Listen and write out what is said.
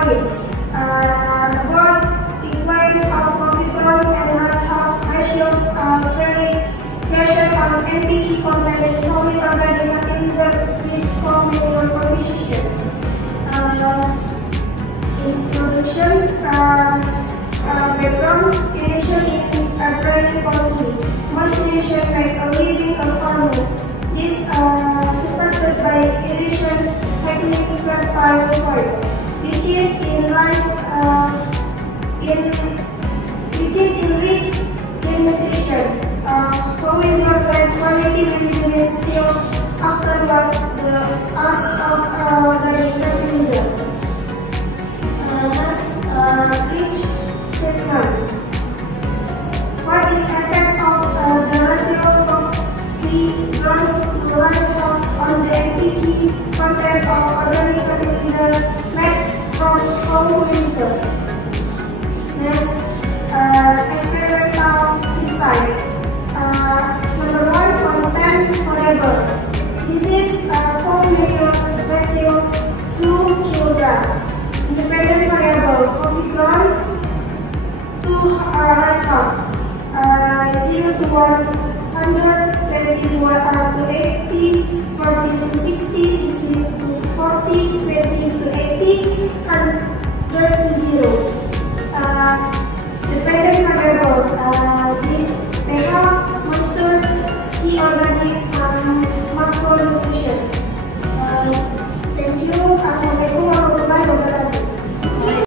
following. About influence of coffee ground and Reinhardt ratio pressure on NPK content in solid organic fertilizer with co-mineral composition. Introduction, background, irrigation in agrarian economy. Most nations make a living of farmers. This supported by irrigation technique fertile soil, which is enriched in nutrition. However, plant quality management still after what the ask of organic fertilizer. Next, statement. What is effect of the ratio of coffee grounds to Reinhardt on the NPK content of organic fertilizer made from whole liver? Next, experimental design. Number 1, content variable. This is co-mineral ratio 2 kg. Independent variable, coffee ground to Reinhardt, 0 to 100, 20 to 80, 40 to 60, 60 to 40, 20 to 80,